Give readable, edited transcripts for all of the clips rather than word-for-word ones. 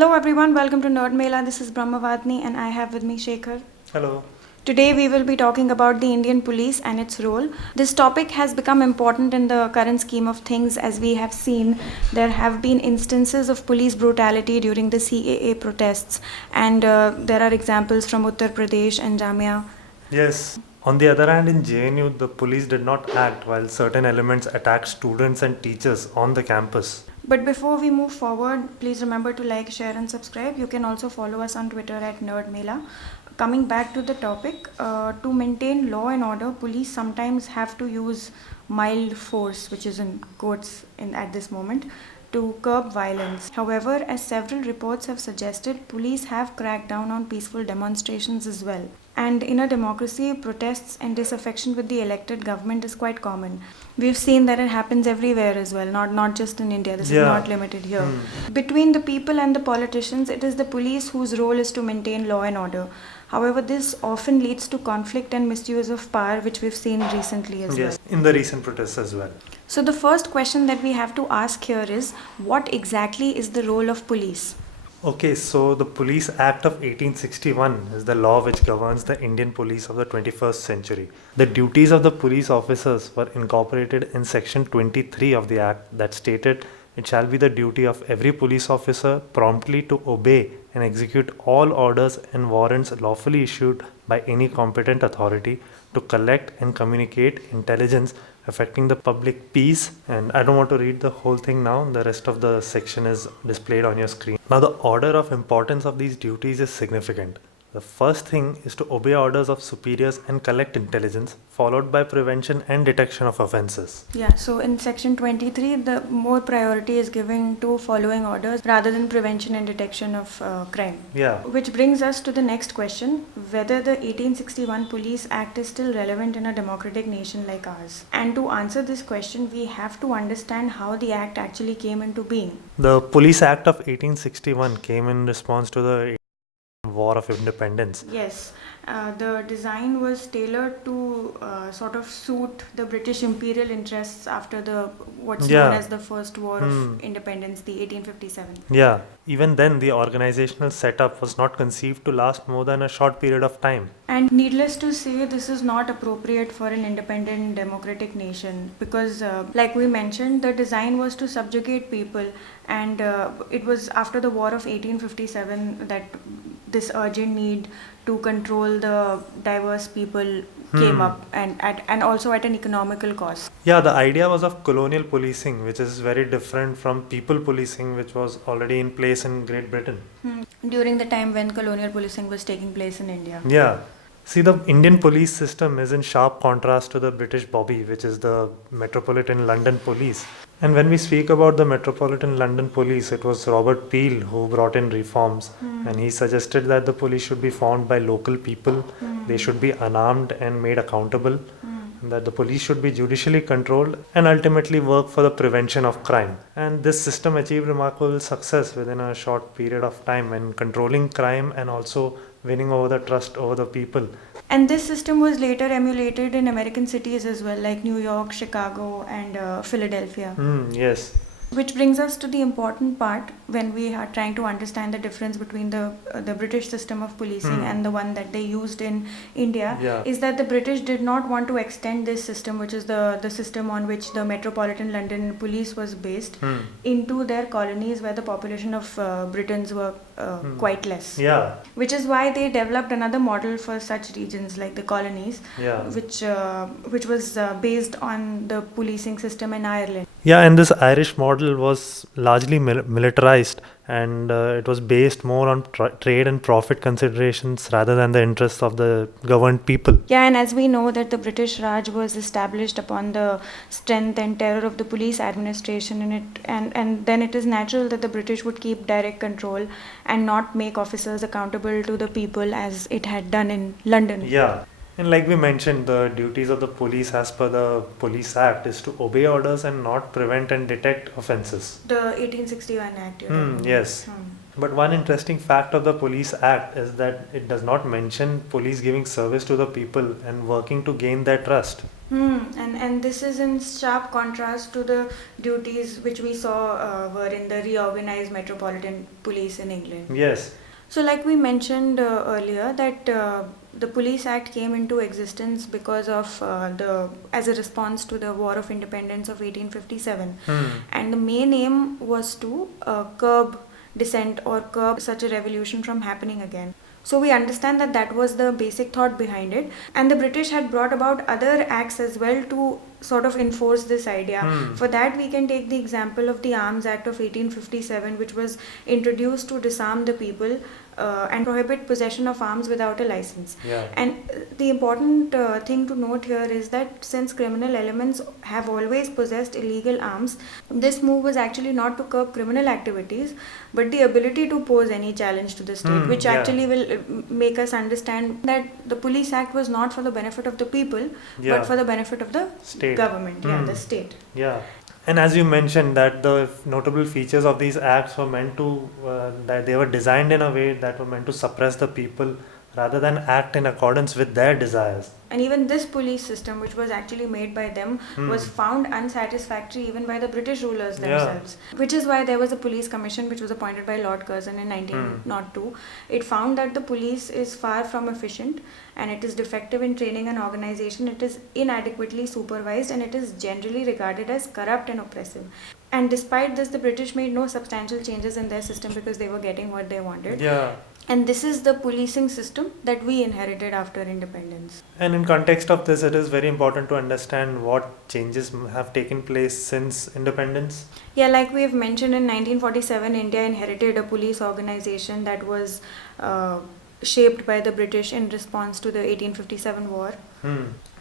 Hello everyone, welcome to Nerd Mela. This is Brahmavadni and I have with me Shekhar. Hello. Today we will be talking about the Indian police and its role. This topic has become important in the current scheme of things as we have seen there have been instances of police brutality during the CAA protests and there are examples from Uttar Pradesh and Jamia. Yes. On the other hand, in JNU, the police did not act while certain elements attacked students and teachers on the campus. But before we move forward, please remember to like, share and subscribe. You can also follow us on Twitter at NerdMela. Coming back to the topic, to maintain law and order, police sometimes have to use mild force, which is in quotes at this moment, to curb violence. However, as several reports have suggested, police have cracked down on peaceful demonstrations as well. And in a democracy, protests and disaffection with the elected government is quite common. We've seen that it happens everywhere as well, not just in India. This is not limited here. Between the people and the politicians, it is the police whose role is to maintain law and order. However, this often leads to conflict and misuse of power, which we've seen recently as well. Yes, in the recent protests as well. So the first question that we have to ask here is, what exactly is the role of police? Okay, so the Police Act of 1861 is the law which governs the Indian police of the 21st century. The duties of the police officers were incorporated in section 23 of the act that stated it shall be the duty of every police officer promptly to obey and execute all orders and warrants lawfully issued by any competent authority to collect and communicate intelligence affecting the public peace. And I don't want to read the whole thing now, the rest of the section is displayed on your screen. Now, the order of importance of these duties is significant. The first thing is to obey orders of superiors and collect intelligence, followed by prevention and detection of offences. Yeah, so in section 23, the more priority is given to following orders rather than prevention and detection of crime. Yeah. Which brings us to the next question, whether the 1861 Police Act is still relevant in a democratic nation like ours. And to answer this question, we have to understand how the act actually came into being. The Police Act of 1861 came in response to the War of Independence. Yes, the design was tailored to sort of suit the British imperial interests after what's known as the First War of Independence, the 1857. Yeah, even then the organizational setup was not conceived to last more than a short period of time. And needless to say, this is not appropriate for an independent democratic nation because, like we mentioned, the design was to subjugate people, and it was after the War of 1857 that this urgent need to control the diverse people came up, and also at an economical cost. Yeah, the idea was of colonial policing, which is very different from people policing, which was already in place in Great Britain. During the time when colonial policing was taking place in India. Yeah. See, the Indian police system is in sharp contrast to the British Bobby, which is the Metropolitan London Police. And when we speak about the Metropolitan London Police, it was Robert Peel who brought in reforms, and he suggested that the police should be formed by local people, they should be unarmed and made accountable, and that the police should be judicially controlled and ultimately work for the prevention of crime. And this system achieved remarkable success within a short period of time in controlling crime and also winning over the trust over the people. And this system was later emulated in American cities as well, like New York, Chicago, and Philadelphia. Yes. Which brings us to the important part when we are trying to understand the difference between the British system of policing and the one that they used in India, is that the British did not want to extend this system, which is the system on which the Metropolitan London Police was based, into their colonies where the population of Britons were quite less. Yeah. Which is why they developed another model for such regions like the colonies, which was based on the policing system in Ireland. Yeah, and this Irish model was largely militarized, and it was based more on trade and profit considerations rather than the interests of the governed people. Yeah, and as we know that the British Raj was established upon the strength and terror of the police administration, and then it is natural that the British would keep direct control and not make officers accountable to the people as it had done in London. Yeah. And like we mentioned, the duties of the police as per the Police Act is to obey orders and not prevent and detect offences. The 1861 Act. Yes. But one interesting fact of the Police Act is that it does not mention police giving service to the people and working to gain their trust. And this is in sharp contrast to the duties which we saw were in the reorganized Metropolitan Police in England. Yes. So, like we mentioned earlier, that the Police Act came into existence because of as a response to the War of Independence of 1857, and the main aim was to curb dissent or curb such a revolution from happening again. So we understand that that was the basic thought behind it, and the British had brought about other acts as well to sort of enforce this idea. For that, we can take the example of the Arms Act of 1857, which was introduced to disarm the people and prohibit possession of arms without a license. Yeah. And the important thing to note here is that since criminal elements have always possessed illegal arms, this move was actually not to curb criminal activities, but the ability to pose any challenge to the state, which yeah. actually will make us understand that the Police Act was not for the benefit of the people, Yeah. but for the benefit of the State. government, the state. Yeah. And as you mentioned, that the notable features of these acts were meant to, that they were designed in a way that were meant to suppress the people rather than act in accordance with their desires. And even this police system, which was actually made by them, was found unsatisfactory even by the British rulers themselves. Which is why there was a police commission which was appointed by Lord Curzon in 1902. It found that the police is far from efficient, and it is defective in training and organization, it is inadequately supervised, and it is generally regarded as corrupt and oppressive. And despite this, the British made no substantial changes in their system because they were getting what they wanted. Yeah. And this is the policing system that we inherited after independence. And in context of this, it is very important to understand what changes have taken place since independence. Yeah, like we have mentioned, in 1947, India inherited a police organization that was shaped by the British in response to the 1857 war.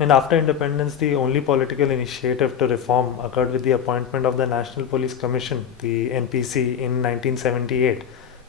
And after independence, the only political initiative to reform occurred with the appointment of the National Police Commission, the NPC, in 1978.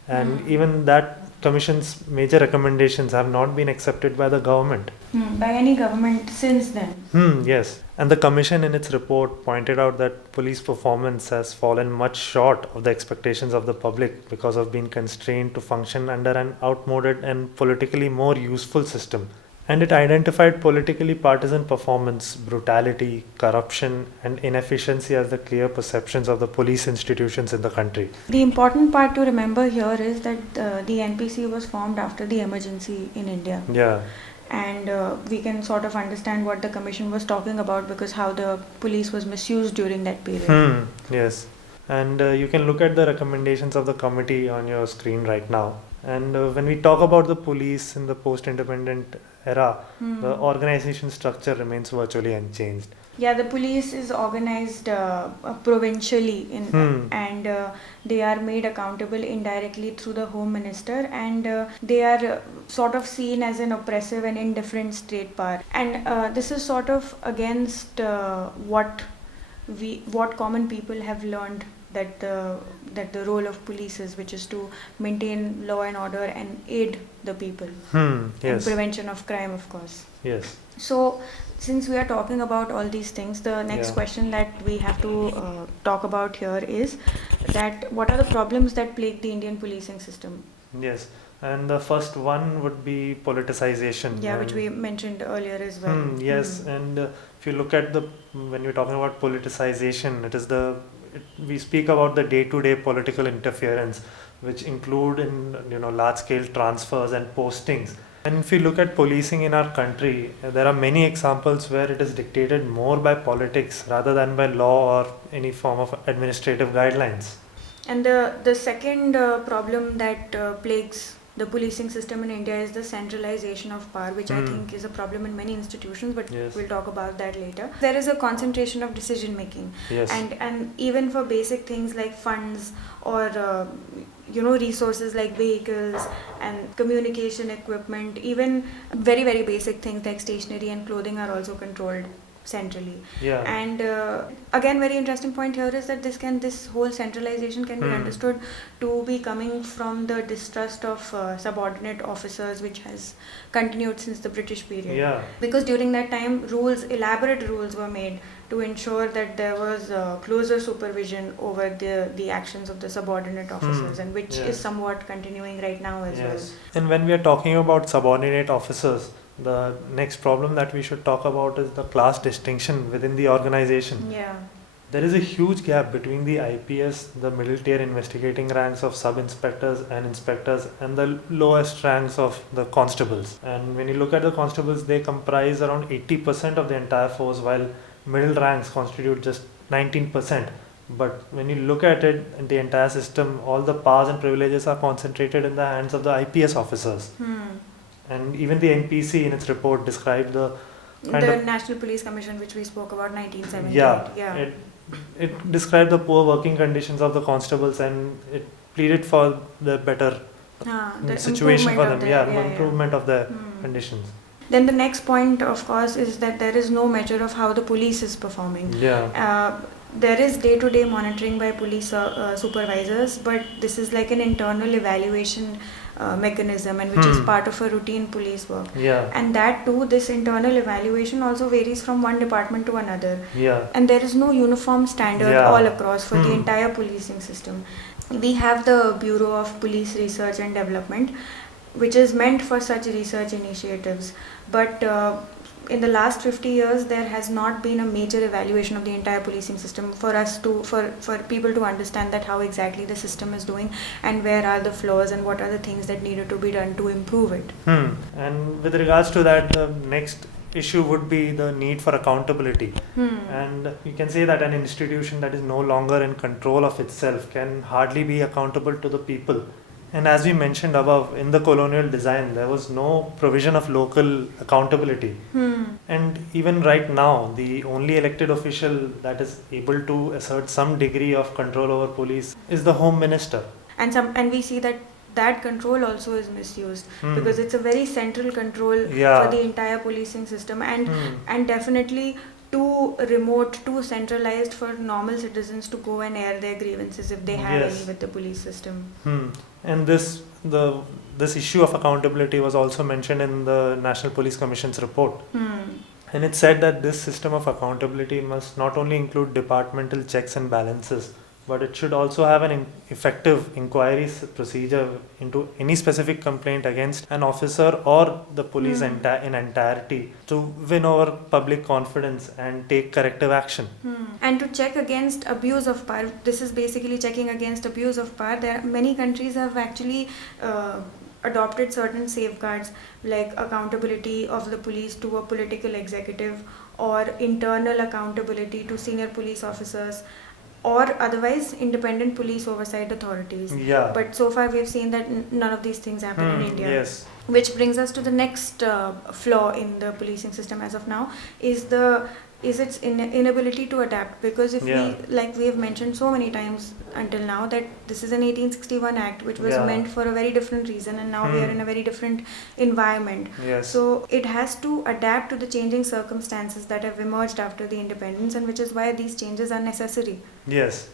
And even that commission's major recommendations have not been accepted by the government. By any government since then. Yes. And the commission in its report pointed out that police performance has fallen much short of the expectations of the public because of being constrained to function under an outmoded and politically more useful system. And it identified politically partisan performance, brutality, corruption, and inefficiency as the clear perceptions of the police institutions in the country. The important part to remember here is that the NPC was formed after the emergency in India. Yeah. And we can sort of understand what the commission was talking about because how the police was misused during that period. Yes. And you can look at the recommendations of the committee on your screen right now. And when we talk about the police in the post-independent era, the organization structure remains virtually unchanged. Yeah, the police is organized provincially and they are made accountable indirectly through the Home Minister, and they are sort of seen as an oppressive and indifferent state power. And this is sort of against what common people have learned that the role of police is, which is to maintain law and order and aid the people. Yes. And prevention of crime, of course. Yes. So, since we are talking about all these things, the next question that we have to talk about here is that what are the problems that plague the Indian policing system? Yes. And the first one would be politicization. Yeah, which we mentioned earlier as well. Yes. And if you look at when we're talking about politicization, we speak about the day-to-day political interference, which include in large-scale transfers and postings. And if you look at policing in our country, there are many examples where it is dictated more by politics rather than by law or any form of administrative guidelines. And the second problem that plagues the policing system in India is the centralization of power, which I think is a problem in many institutions, but we'll talk about that later. There is a concentration of decision making, and even for basic things like funds or resources like vehicles and communication equipment, even very, very basic things like stationery and clothing are also controlled centrally. And again, very interesting point here is that this whole centralization can be understood to be coming from the distrust of subordinate officers, which has continued since the British period. Because during that time, elaborate rules were made to ensure that there was closer supervision over the actions of the subordinate officers, and which is somewhat continuing right now as well. And when we are talking about subordinate officers, The next problem that we should talk about is the class distinction within the organization. Yeah. There is a huge gap between the IPS, the middle tier investigating ranks of sub inspectors and inspectors, and the lowest ranks of the constables. And when you look at the constables, they comprise around 80% of the entire force, while middle ranks constitute just 19%. But when you look at it in the entire system, all the powers and privileges are concentrated in the hands of the IPS officers. And even the NPC in its report described the kind The of National Police Commission, which we spoke about, 1978. yeah, it described the poor working conditions of the constables, and it pleaded for the better The situation for improvement them. of the- Improvement of their Hmm. conditions. Then the next point, of course, is that there is no measure of how the police is performing. There is day-to-day monitoring by police supervisors, but this is like an internal evaluation mechanism, and which is part of a routine police work. And that too, this internal evaluation also varies from one department to another. And there is no uniform standard all across for the entire policing system. We have the Bureau of Police Research and Development, which is meant for such research initiatives. But in the last 50 years, there has not been a major evaluation of the entire policing system for us to, for people to understand that how exactly the system is doing and where are the flaws and what are the things that needed to be done to improve it. And with regards to that, the next issue would be the need for accountability. And you can say that an institution that is no longer in control of itself can hardly be accountable to the people. And as we mentioned above, in the colonial design, there was no provision of local accountability. And even right now, the only elected official that is able to assert some degree of control over police is the Home Minister. And we see that control also is misused because it's a very central control Yeah. for the entire policing system, and definitely too remote, too centralized for normal citizens to go and air their grievances if they have Yes. any with the police system. And this issue of accountability was also mentioned in the National Police Commission's report. And it said that this system of accountability must not only include departmental checks and balances, but it should also have an effective inquiry procedure into any specific complaint against an officer or the police in entirety to win over public confidence and take corrective action. And to check against abuse of power, this is basically checking against abuse of power. There are many countries have actually adopted certain safeguards like accountability of the police to a political executive, or internal accountability to senior police officers, or otherwise independent police oversight authorities. But so far we've seen that none of these things happen in India. Yes. Which brings us to the next flaw in the policing system as of now, is its inability to adapt. Because if we have mentioned so many times until now, that this is an 1861 Act which was meant for a very different reason, and now we are in a very different environment. So it has to adapt to the changing circumstances that have emerged after the independence, and which is why these changes are necessary.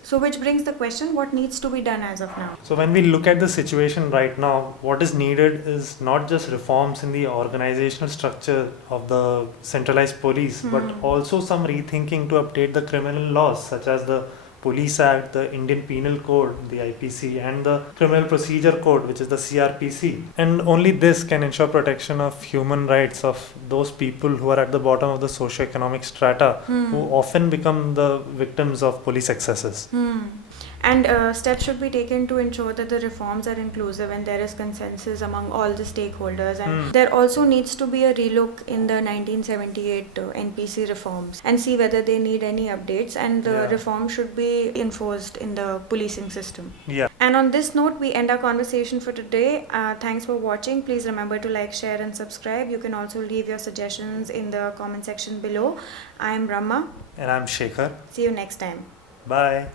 So which brings the question, what needs to be done as of now? So when we look at the situation right now, what is needed is not just reforms in the organizational structure of the centralized police, but also some rethinking to update the criminal laws, such as the Police Act, the Indian Penal Code, the IPC, and the Criminal Procedure Code, which is the CRPC. And only this can ensure protection of human rights of those people who are at the bottom of the socio-economic strata, who often become the victims of police excesses. And steps should be taken to ensure that the reforms are inclusive and there is consensus among all the stakeholders. And there also needs to be a relook in the 1978 NPC reforms and see whether they need any updates, and the reform should be enforced in the policing system. And on this note, we end our conversation for today. Thanks for watching. Please remember to like, share and subscribe. You can also leave your suggestions in the comment section below. I am Brahma. And I'm Shekhar. See you next time. Bye.